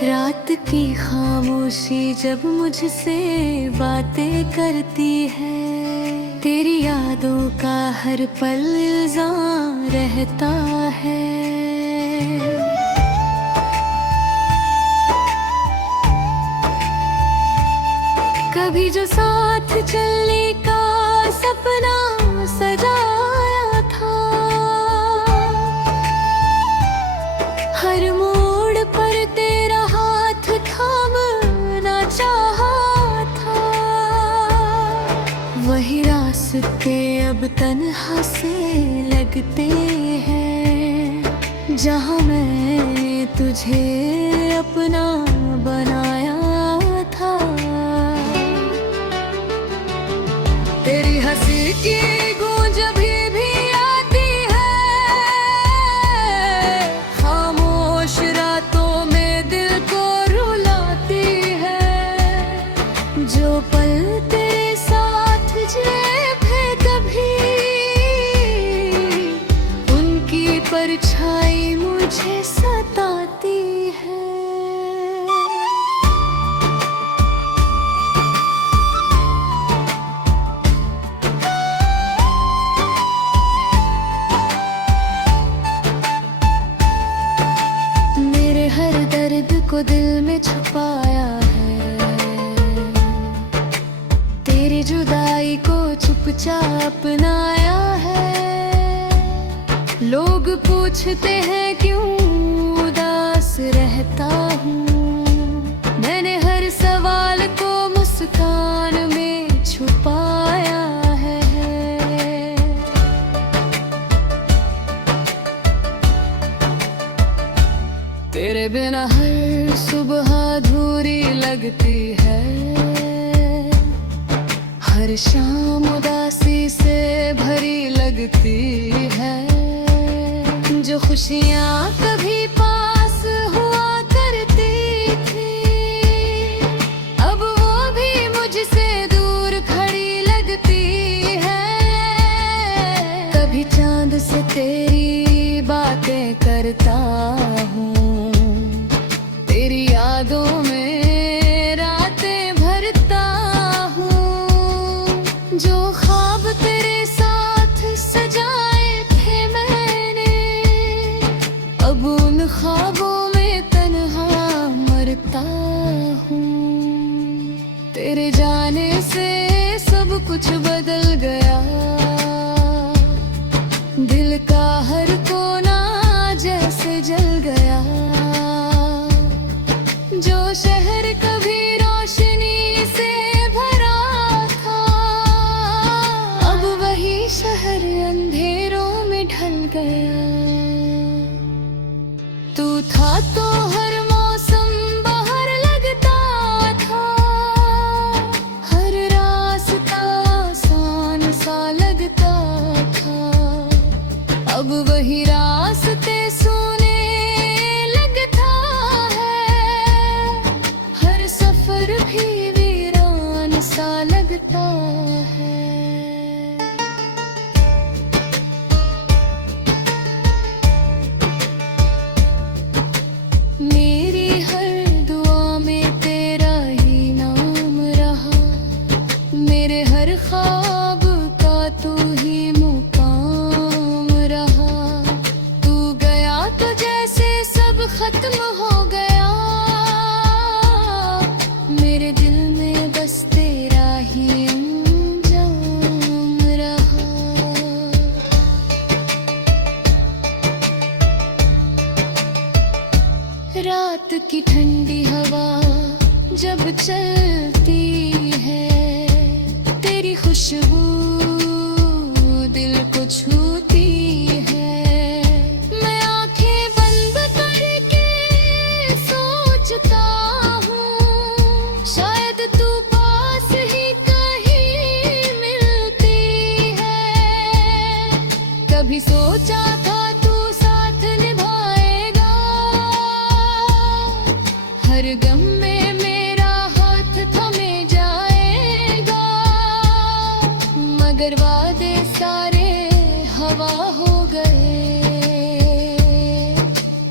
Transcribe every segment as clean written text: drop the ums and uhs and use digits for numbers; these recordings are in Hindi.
रात की खामोशी जब मुझसे बातें करती है, तेरी यादों का हर पल इल्जाम रहता है। कभी जो साथ चलने का सपना सजाया था, हर मोड़ पर तेरा हाथ थामना चाहा था। वही रास्ते अब तन्हा से लगते हैं, जहाँ मैं तुझे अपना बनाया था। तेरी हंसी की गूंज अभी भी आती है, खामोश रातों में दिल को रुलाती है। जो पल तेरे साथ जेब है कभी, उनकी परछाई मुझे सताती है। हर दर्द को दिल में छुपाया है, तेरी जुदाई को चुपचाप अपनाया है। लोग पूछते हैं क्यों उदास रहता हूँ, मैंने हर सवाल को मुस्कान में छुपाया है। तेरे बिना हर सुबह अधूरी लगती है, हर शाम उदासी से भरी लगती है। जो खुशियाँ कभी पास हुआ करती थी, अब वो भी मुझसे दूर खड़ी लगती है। कभी चांद से तेरी बातें करता हूँ, तेरी यादों में रातें भरता हूँ। जो ख्वाब तेरे साथ सजाए थे मैंने, अब उन ख्वाबों में तन्हा मरता हूँ। तेरे जाने से सब कुछ बदल गया, दिल का हर कोना जैसे जल गया। जो शहर कभी रोशनी से भरा था, अब वही शहर अंधेरों में ढल गया। तू था तो हर मौसम बाहर लगता था, हर रास्ता आसान सा लगता था। अब वही रास्ते सुने लगता है, हर सफर भी वीरान सा लगता है। मेरी हर दुआ में तेरा ही नाम रहा, मेरे हर ख्वाब का तू ही मुकाम रहा। तू गया तो जैसे सब खत्म हो गया, मेरे दिल में बस तेरा ही अंजाम रहा। रात की ठंडी हवा जब चलती है, तेरी खुशबू दिल को छूती है। मैं आंखें बंद करके सोचता हूँ, शायद तू पास ही कहीं मिलती है। कभी सोचा था तू साथ निभाएगा, हर गम में मेरा हाथ थमे जाएगा। मगर वादे सारे हवा हो गए,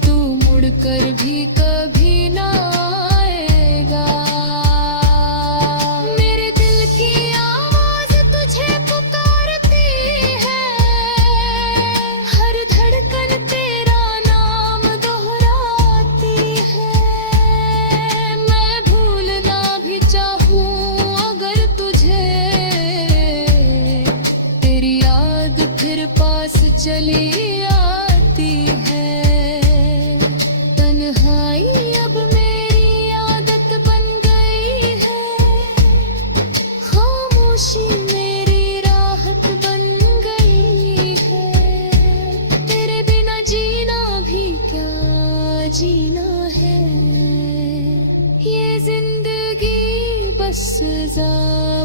तू मुड़कर भी कभी ना सजा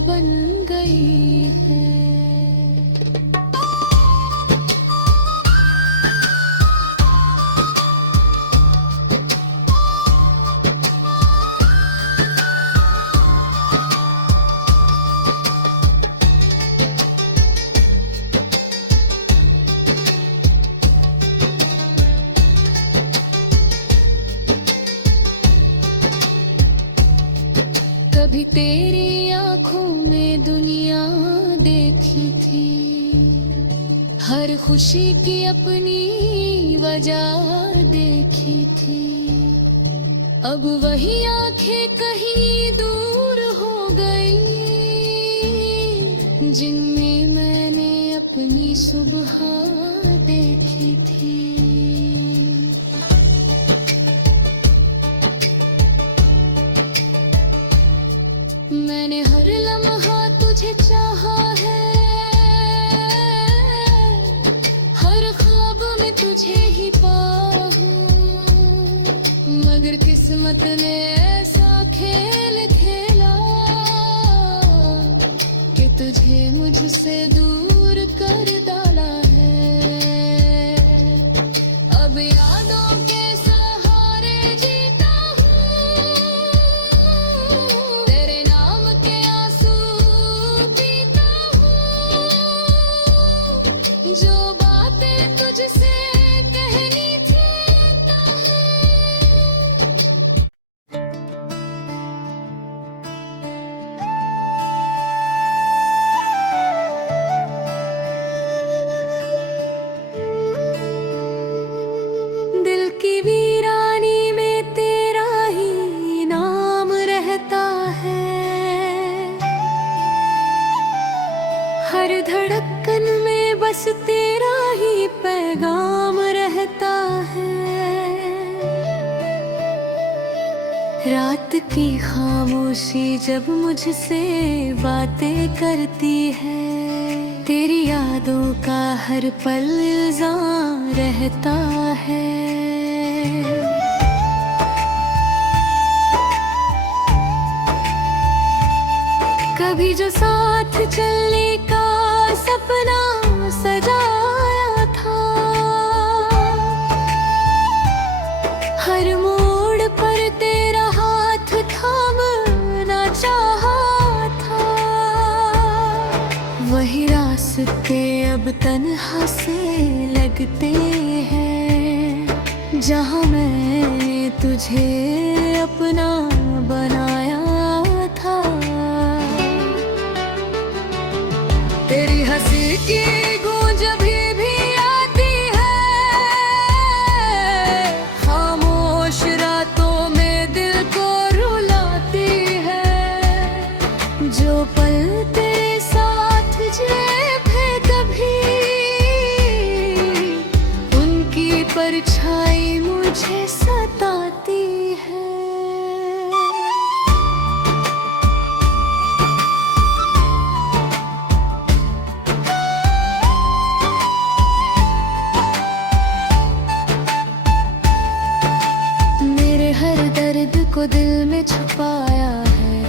बन गई है। कभी तेरी आंखों में दुनिया देखी थी, हर खुशी की अपनी वजह देखी थी। अब वही आंखें कहीं दूर हो गई, जिनमें मैंने अपनी सुबह देखी थी। मैंने हर लम्हा तुझे चाहा है, हर ख्वाब में तुझे ही पाया हूँ, मगर किस्मत ने ऐसा खेल खेला कि तुझे मुझसे दूर कर डाला है। अब यादों के सहारे जीता हूँ, तेरे नाम के आंसू पीता हूँ, जो बातें तुझसे कहनी थी कहा। दिल की वीरानी में तेरा ही नाम रहता है, हर धड़कन में बस तेरा ही पैगाम रहता है। रात की खामोशी जब मुझसे बातें करती है, तेरी यादों का हर पल इल्जाम रहता है। कभी जो साथ चलने का सपना सजाया था, हर मोड़ पर तेरा हाथ थामना चाहा था। वही रास्ते अब तन्हा से लगते हैं, जहाँ मैं तुझे अपना बनाया था। तेरी हंसी की गूंज अभी भी आती है, खामोश रातों में दिल को रुलाती है। जो पल तेरे साथ जेब है कभी, उनकी परछाई मुझे सताती है। मेरे हर दर्द को दिल में छुपाया है,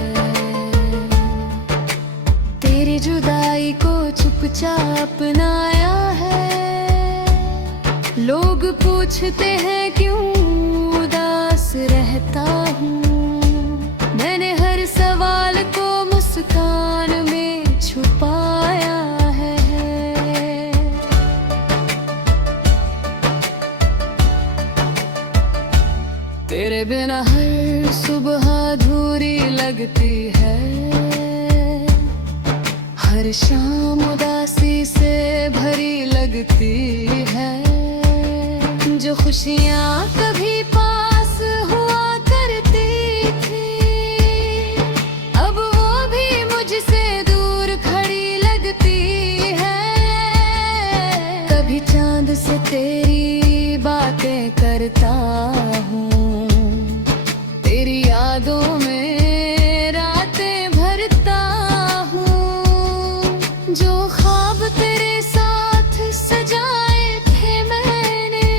तेरी जुदाई को चुपचाप अपनाया है। लोग पूछते हैं क्यों उदास रहता हूँ, मैंने हर सवाल को मुस्कान में छुपाया है। तेरे बिना हर सुबह अधूरी लगती है, हर शाम उदासी से भरी लगती है। जो खुशियाँ कभी पास हुआ करती थी, अब वो भी मुझसे दूर खड़ी लगती है। कभी चांद से तेरी बातें करता हूँ, तेरी यादों में रातें भरता हूँ। जो ख्वाब तेरे साथ सजाए थे मैंने,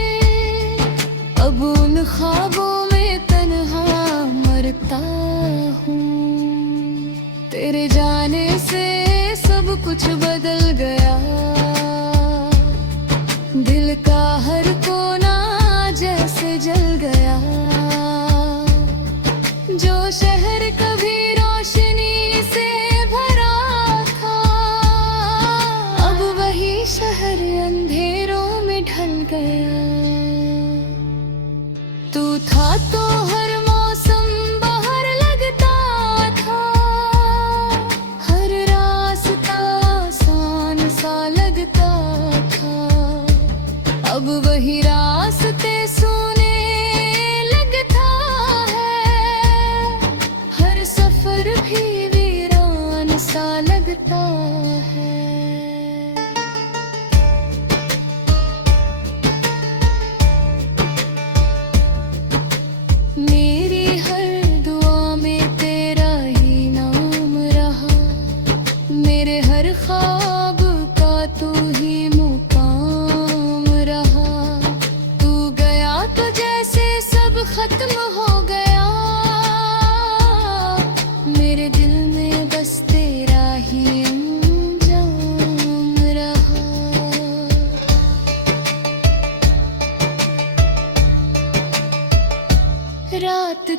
अब उन ख्वाबों में तन्हा मरता हूँ।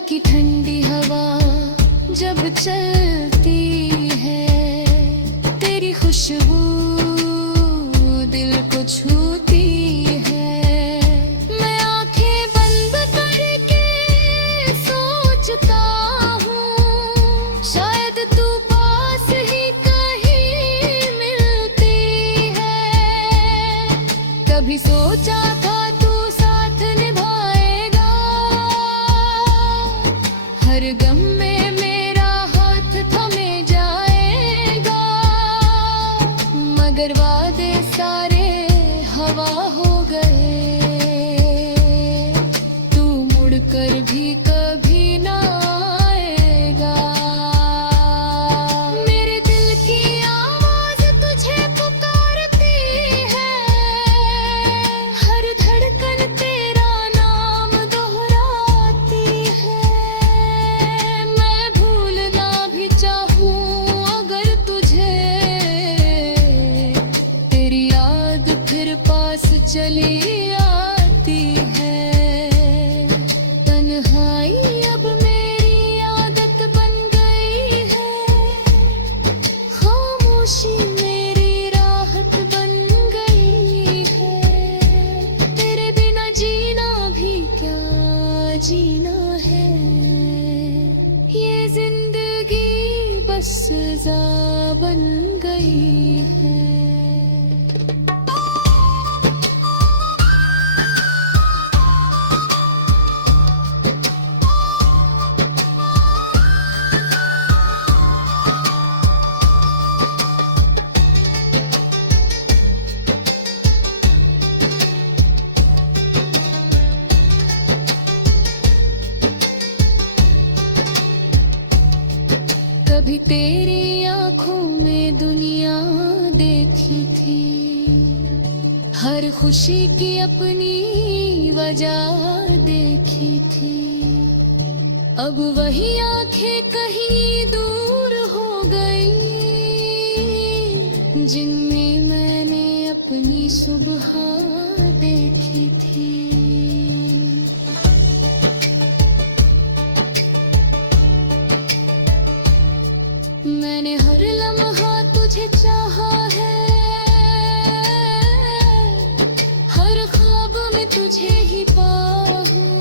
की ठंडी हवा जब चलती है, तेरी खुशबू दिल को छूती है। मैं आंखें बंद करके सोचता हूँ, शायद तू पास ही कहीं मिलती है। कभी सोचा था तू साथ निभाएगा, हर गम में मेरा हाथ थमे जाएगा। मगर वादे सारे हवा हो गए, तू मुड़कर भी कभी ना आएगा। मेरे दिल की आवाज तुझे पुकारती है, हर धड़कन तेरा नाम दोहराती है। मैं भूलना भी चाहूं अगर तुझे, तेरी याद फिर पास चली आती है। तन्हाई अब मेरी आदत बन गई है, खामोशी मेरी राहत बन गई है। तेरे बिना जीना भी क्या जीना है, ये जिंदगी बस सजा बन गई है। कभी तेरी आंखों में दुनिया देखी थी, हर खुशी की अपनी वजह देखी थी। अब वही आंखें कहीं दूर हो गई, जिनमें मैंने अपनी सुबह देखी थी। मैंने हर लम्हा तुझे चाहा है, हर ख्वाब में तुझे ही पाया हूँ।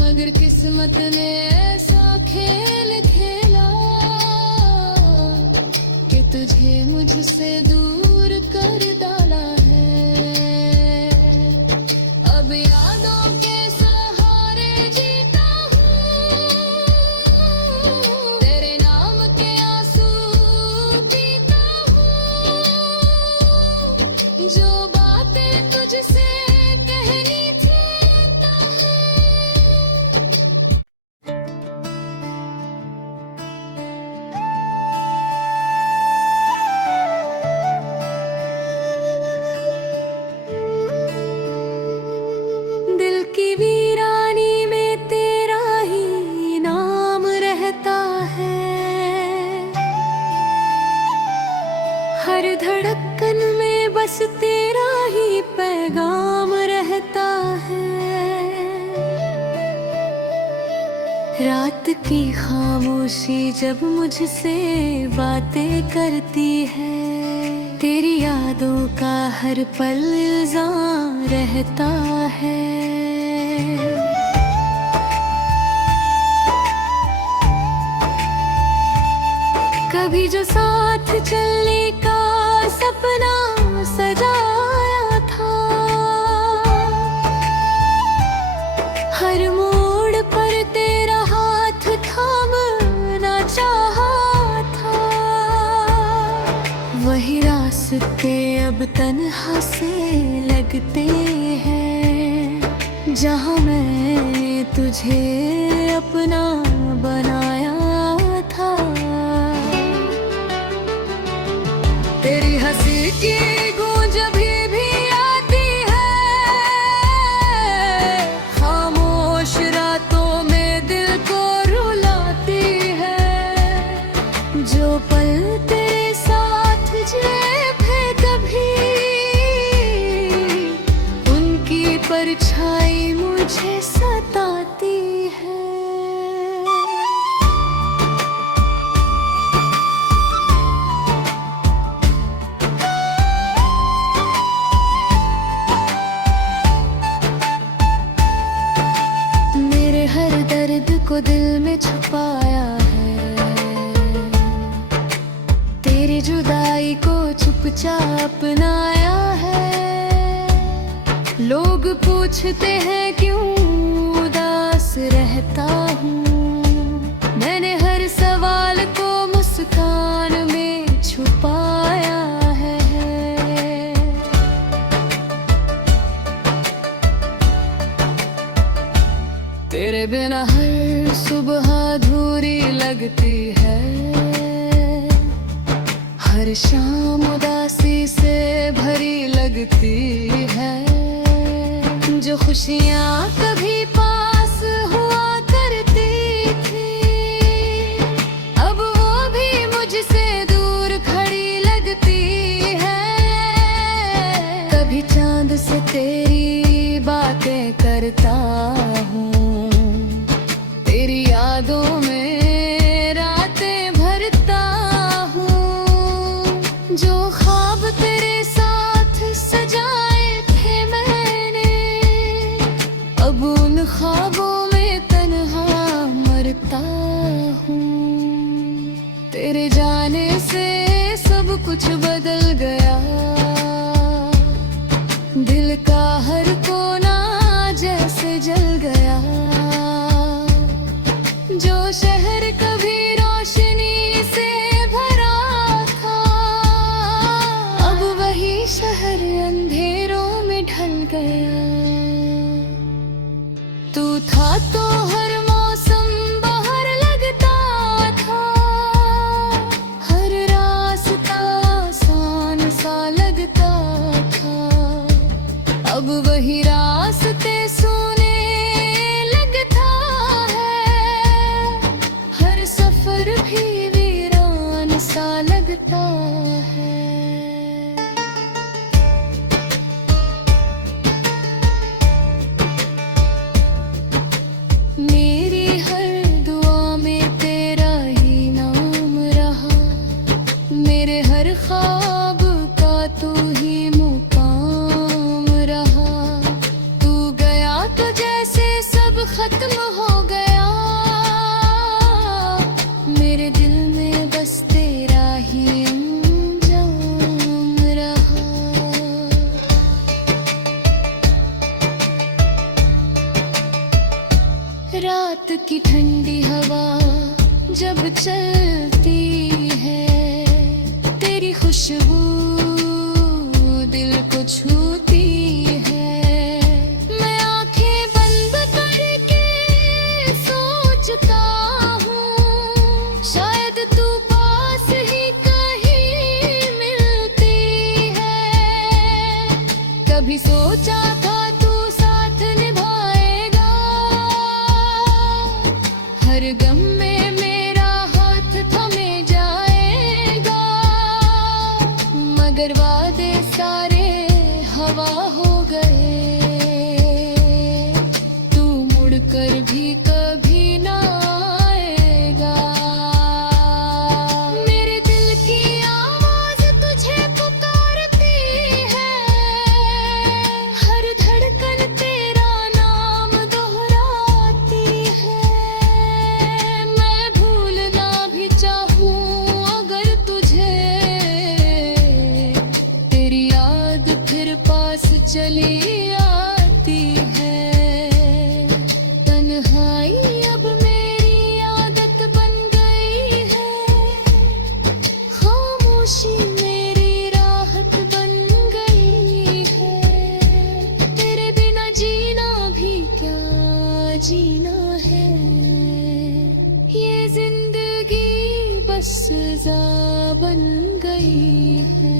मगर किस्मत ने ऐसा खेल खेला कि तुझे मुझसे दूर कर डाला है। अब यादों के सहारे जीता हूँ, तेरे नाम के आंसू पीता हूँ। जो बातें तुझसे कहनी थी ताहूँ। दिल की वीरानी में तेरा ही नाम रहता है, हर धड़कन में बस तेरा ही पैगाम रहता है। रात की खामोशी जब मुझसे बातें करती है, तेरी यादों का हर पल इल्जाम रहता है। कभी जो साथ चलने का सपना सजाया था, हर मोड़ पर तेरा हाथ थामना चाहा था। वही रास्ते अब तन्हा से लगते हैं, जहाँ मैं तुझे अपना बनाया था। तेरी हंसी की गूंज भी आती है, खामोश रातों में दिल को रुलाती है। जो पल तेरे साथ जे कभी, उनकी परछाई मुझे सताती है। को दिल में छुपाया है, तेरी जुदाई को चुपचाप अपनाया है। लोग पूछते हैं क्यों उदास रहता हूँ, मैंने हर सवाल को मुस्कान में छुपाया है। तेरे बिना हर सुबह अधूरी लगती है, हर शाम उदासी से भरी लगती है। जो खुशियाँ कभी पास हुआ करती थी, अब वो भी मुझसे दूर खड़ी लगती है। कभी चांद से तेरी बातें करता हूँ, तेरी यादों में रातें भरता हूँ। जो ख्वाब तेरे साथ सजाए थे मैंने, अब उन ख्वाबों में तन्हा मरता हूँ। तेरे जाने से सब कुछ बदल गया, दिल का हर कोना जैसे जल गया। जो शहर कभी रोशनी से भरा था, अब वही शहर अंधेरों में ढल गया। तू था तो हर मौसम बाहर लगता था, हर रास्ता आसान सा लगता था। अब वही रास्ते सुने लगता है, हर सफर भी वीरान सा लगता है। मेरी हर दुआ में तेरा ही नाम रहा, मेरे हर ख्वाब का तू ही मुकाम रहा। तू गया तो जैसे सब खत्म हो गया, मेरे दिल में बस तेरा ही अंजाम रहा। रात की ठंडी हवा जब चलती है, तेरी खुशबू दिल को छूती है। मैं आंखें बंद करके सोचता हूँ, शायद तू पास ही कहीं मिलती है। कभी सोचा था तू साथ निभाएगा, हर गम में मेरा हाथ थमे जाएगा। मगर वादे सारे हवा हो गए, तू मुड़कर भी कभी ना आएगा। मेरे दिल की आवाज तुझे पुकारती है, हर धड़कन तेरा नाम दोहराती है। मैं भूलना भी चाहूँ अगर तुझे, तेरी याद फिर पास चली आती है। तन्हाई अब मेरी आदत बन गई है, खामोशी मेरी राहत बन गई है। तेरे बिना जीना भी क्या जीना है, ये जिंदगी बस सजा बन गई है।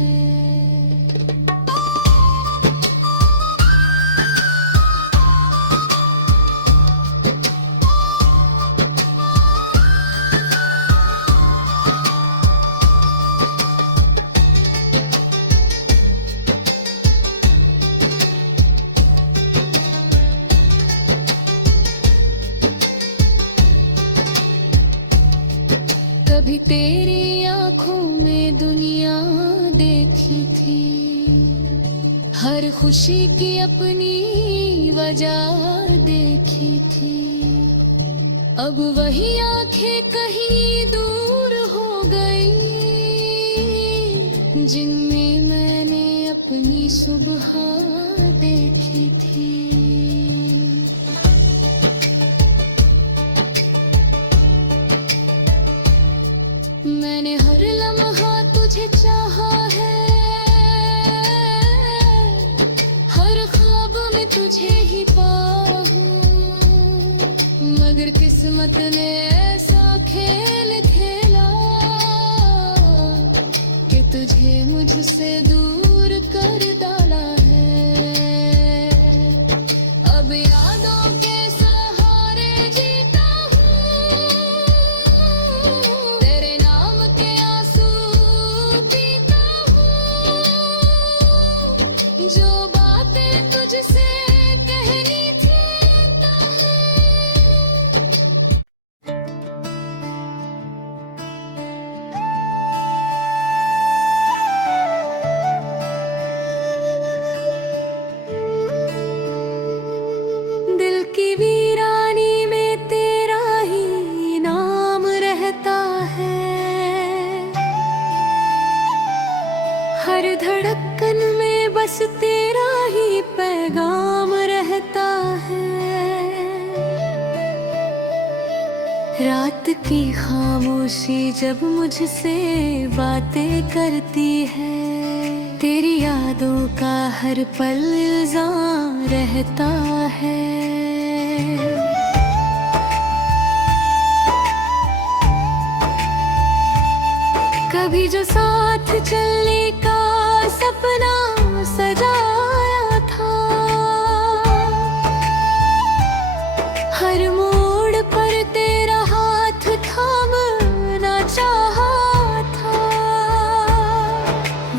कभी तेरी आंखों में दुनिया देखी थी, हर खुशी की अपनी वजह देखी थी। अब वही आंखें कहीं दूर हो गई जिनमें मैंने अपनी सुबह देखी थी। मैंने हर लम्हा तुझे चाहा है, हर ख्वाब में तुझे ही पाया हूँ, मगर किस्मत ने ऐसा खेल खेला कि तुझे मुझसे दूर कर डाला है। अब यादों के सहारे जीता हूँ, तेरे नाम के आंसू पीता हूँ, जो बातें तुझसे कहनी थी कहा। दिल की वीरानी में तेरा ही नाम रहता है, हर धड़कन में बस तेरा ही पैगाम रहता है। रात की खामोशी जब मुझसे बातें करती है, तेरी यादों का हर पल इल्जाम रहता है। कभी जो साथ चलने का सपना सजाया था, हर मोड़ पर तेरा हाथ थामना चाहा था,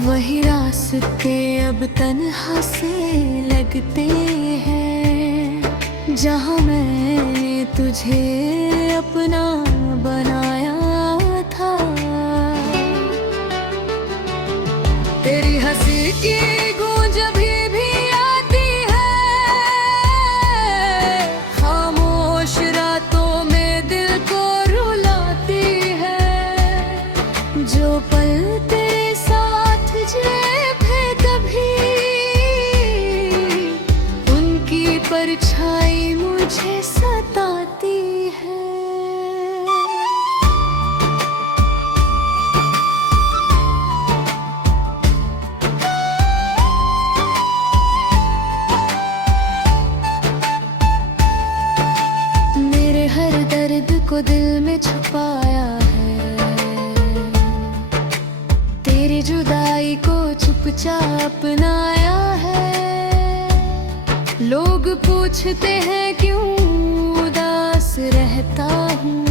वही रास्ते अब तन्हा से लगते हैं जहाँ मैंने तुझे अपना बनाया था। तेरी हंसी की गूंज अभी भी आती है, खामोश रातों में दिल को रुलाती है, जो पल तेरे साथ जेब है कभी, उनकी परछाई मुझे सताती है। मेरे हर दर्द को दिल में छुपाया है, तेरी जुदाई को चुपचाप अपनाया है। लोग पूछते हैं क्यों उदास रहता हूँ,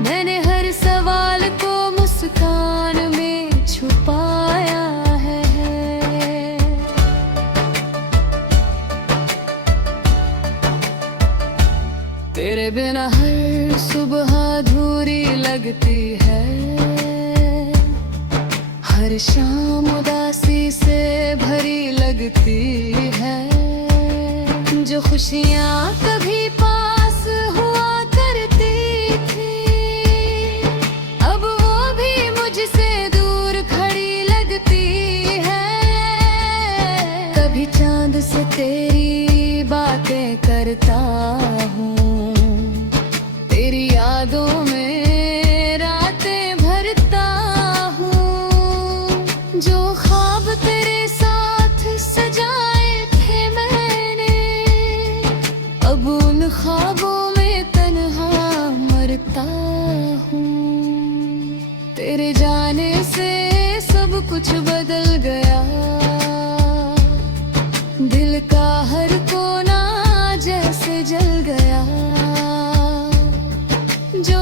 मैंने हर सवाल को मुस्कान में छुपाया है। तेरे बिना हर सुबह अधूरी लगती है, हर शाम उदासी से भरी लगती है, जो खुशियाँ कभी पास हुआ करती थी, अब वो भी मुझसे दूर खड़ी लगती है। कभी चांद से तेरी बातें करता हूँ, तेरी यादों में रातें भरता हूँ, जो ख्वाब तेरे साथ सजाए थे मैंने, अब उन ख्वाबों में तन्हा मरता हूँ। तेरे जाने से सब कुछ बदल गया, दिल का हर कोना जैसे जल गया, जो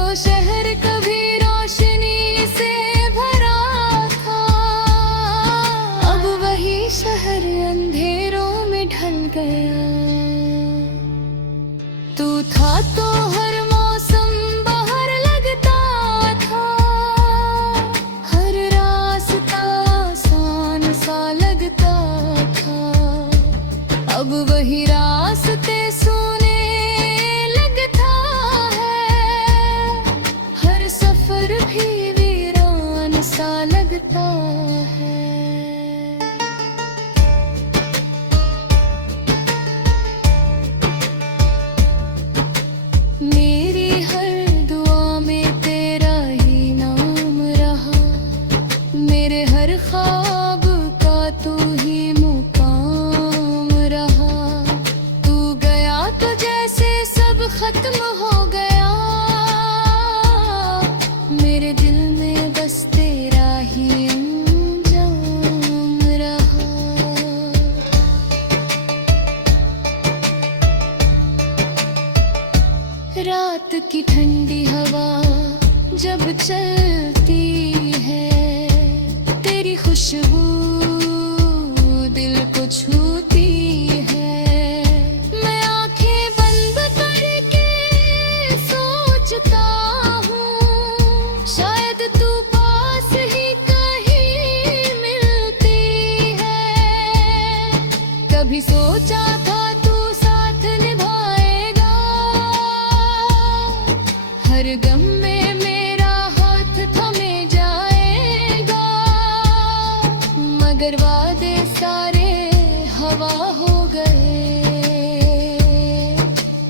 की ठंडी हवा जब चलती है, तेरी खुशबू दिल को छूती है। मैं आंखें बंद करके सोचता हूँ, शायद तू पास ही कहीं मिलती है। कभी सोचा था तू साथ निभाएगा, हर गम में मेरा हाथ थमे जाएगा। मगर वादे सारे हवा हो गए,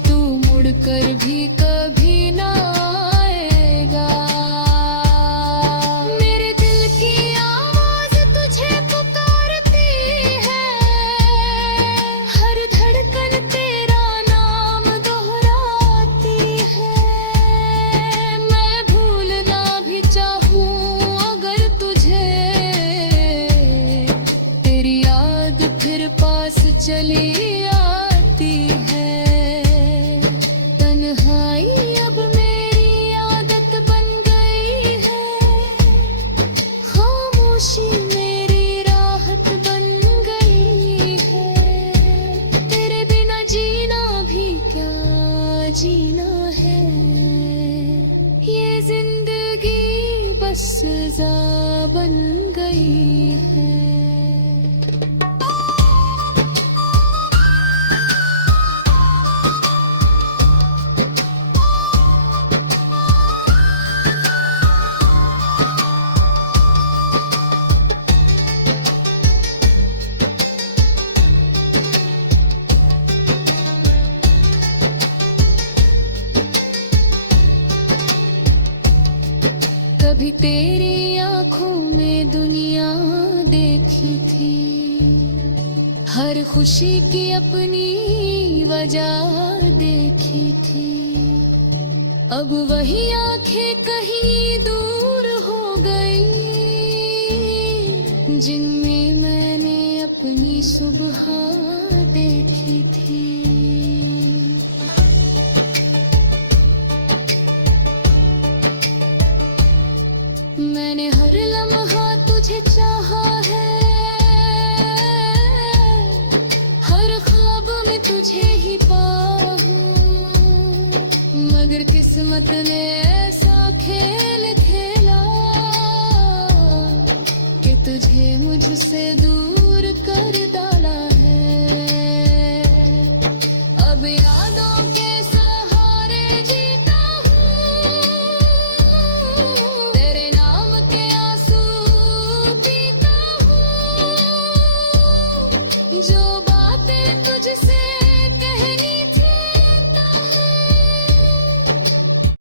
तू मुड़कर भी कभी ना आएगा। मेरे दिल की आवाज तुझे पुकारती है, हर धड़कन तेरा नाम दोहराती है। मैं भूलना भी चाहूं अगर तुझे, तेरी याद फिर पास चली आती है। तन्हाई अब मेरी आदत बन गई है, खामोशी मेरी राहत बन गई है। तेरे बिना जीना भी क्या जीना है, ये जिंदगी बस सजा बन गई है। कभी तेरी आंखों में दुनिया देखी थी, हर खुशी की अपनी वजह देखी थी। अब वही आंखें कहीं दूर हो गई, जिनमें मैंने अपनी सुबह देखी थी। मैंने हर लम्हा तुझे चाहा है, हर ख्वाब में तुझे ही पाया हूँ। मगर किस्मत ने ऐसा खेल खेला कि तुझे मुझसे दूर कर डाला है। अब यादों